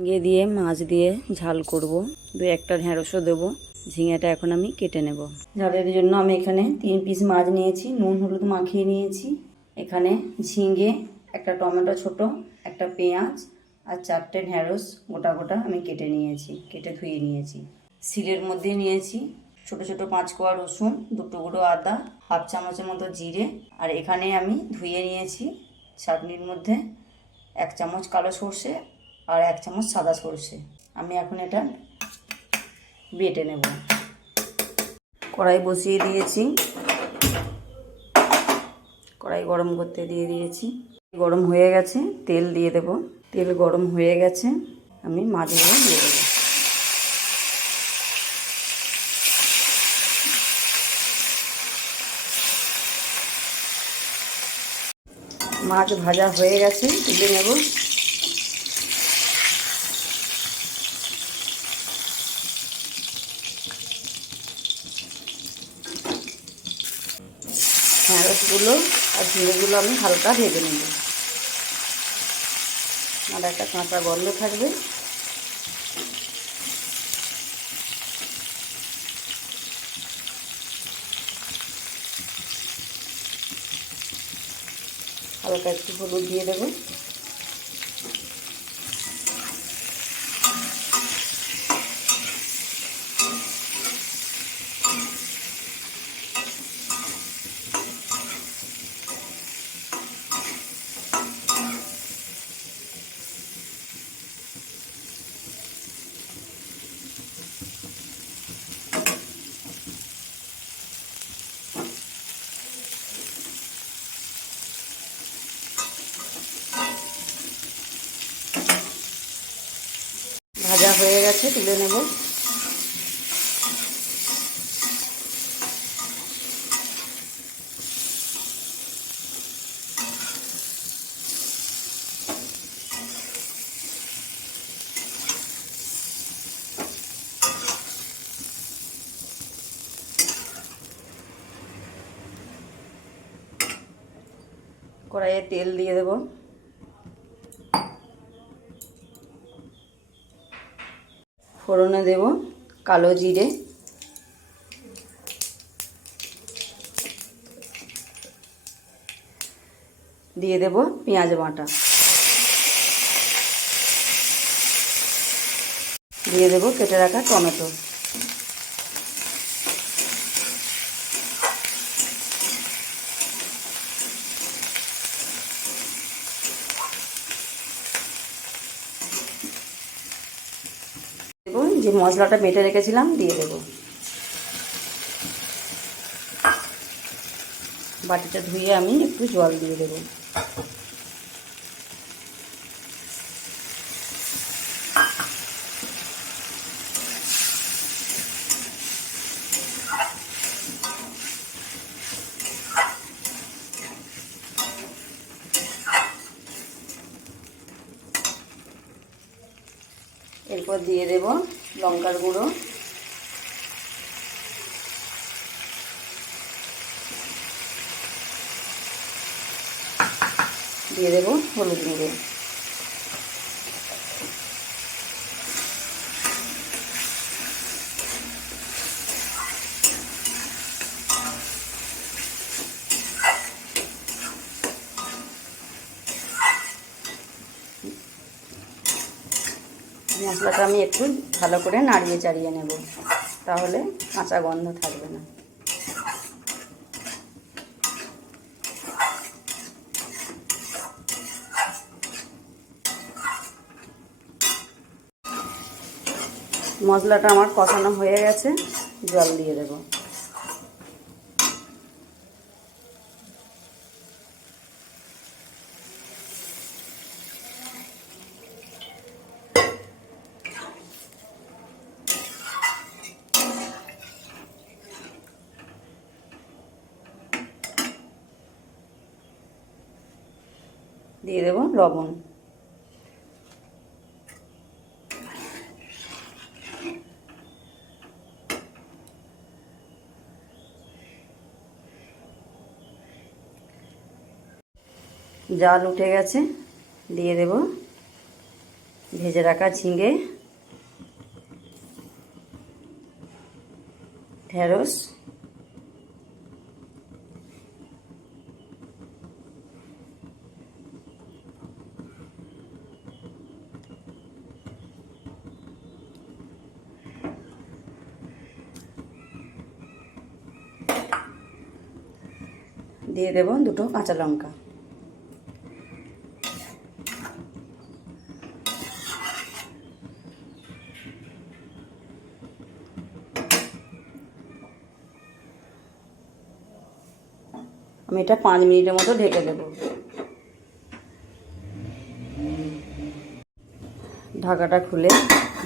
ঝিঙে দিয়ে মাছ দিয়ে ঝাল করব। দু একটা ঢেঁড়সও দেবো। ঝিঙেটা এখন আমি কেটে নেব। ঝালের জন্য আমি এখানে 3 পিস মাছ নিয়েছি, নুন হলুদ মাখিয়ে নিয়েছি। এখানে ঝিঙে, একটা টমেটো ছোট, একটা পেঁয়াজ আর 4টে ঢেঁড়স গোটা গোটা আমি কেটে নিয়েছি, কেটে ধুয়ে নিয়েছি। শিলের মধ্যে নিয়েছি ছোট ছোট 5 কোয়া রসুন, 2 টুকরো আদা, হাফ চামচের মতো জিরে। আর এখানে আমি ধুয়ে নিয়েছি চাটনির মধ্যে 1 চামচ কালো সর্ষে আর 1 চামচ সাদা সর্ষে। আমি এখন এটা বেটে নেব। কড়াই বসিয়ে দিয়েছি, কড়াই গরম করতে দিয়ে দিয়েছি। গরম হয়ে গেছে, তেল দিয়ে দেব। তেল গরম হয়ে গেছে, আমি মাছগুলো দিয়ে দেবো। মাছ ভাজা হয়ে গেছে, তুলে নেব। ঢেঁড়সগুলো আর ঝিঙেগুলো আমি হালকা ভেজে নেব, আর একটা কাঁচা গন্ধ থাকবে। হালকা একটু হলুদ দিয়ে দেবো। ভাজা হয়ে গেছে, তুলে নেব। কড়াইয়ে তেল দিয়ে দেব। ফোড়নে দেব কালো জিরে, দিয়ে দেব পেঁয়াজ বাটা, দিয়ে দেব কেটে রাখা টমেটো। দেব যে মশলাটা বেটে রেখেছিলাম দিয়ে দেব। বাটিটা ধুয়ে আমি একটু জল দিয়ে দেব। এরপর দিয়ে দেব লঙ্কার গুঁড়ো, দিয়ে দেব হলুদ গুঁড়ো। মশলাটা আমি একটু ভালো করে নাড়িয়ে চাড়িয়ে নেব, তাহলে কাঁচা গন্ধ থাকবে না। মশলাটা আমার কষানো হয়ে গেছে, জল দিয়ে দেব। দিয়ে দেব লবণ। জাল উঠে গেছে, দিয়ে দেব ভেজে রাখা ঝিঙে, ঢেঁড়স, দিয়ে দেব 2টো কাঁচা লঙ্কা। আমি এটা 5 মিনিটের মতো ঢেকে দেব। ঢাকাটা খুলে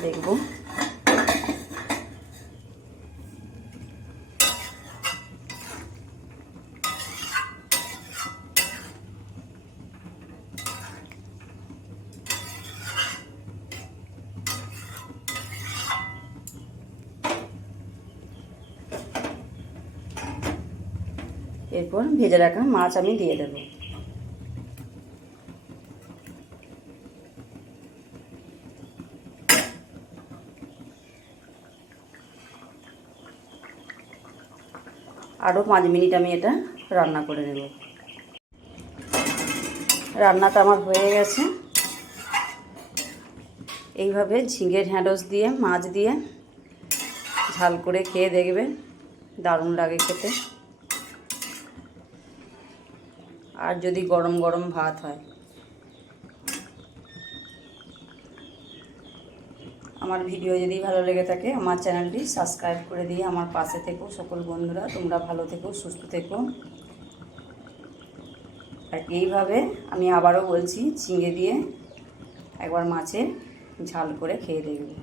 দেখব। এরপর ভেজে রাখা মাছ আমি দিয়ে দেব। আরও 5 মিনিট আমি এটা রান্না করে নেব। রান্নাটা আমার হয়ে গেছে। এইভাবে ঝিঙে ঢেঁড়স দিয়ে মাছ দিয়ে ঝাল করে খেয়ে দেখবেন, দারুণ লাগে খেতে। আর যদি গরম গরম ভাত হয়। আমার ভিডিও যদি ভালো লেগে থাকে আমার চ্যানেলটি সাবস্ক্রাইব করে দিয়ে আমার পাশে থেকো। সকল বন্ধুরা তোমরা ভালো থেকো, সুস্থ থেকো। আর এইভাবে আমি আবারও বলছি, ঝিঙে দিয়ে একবার মাছের ঝাল করে খেয়ে দেখবে।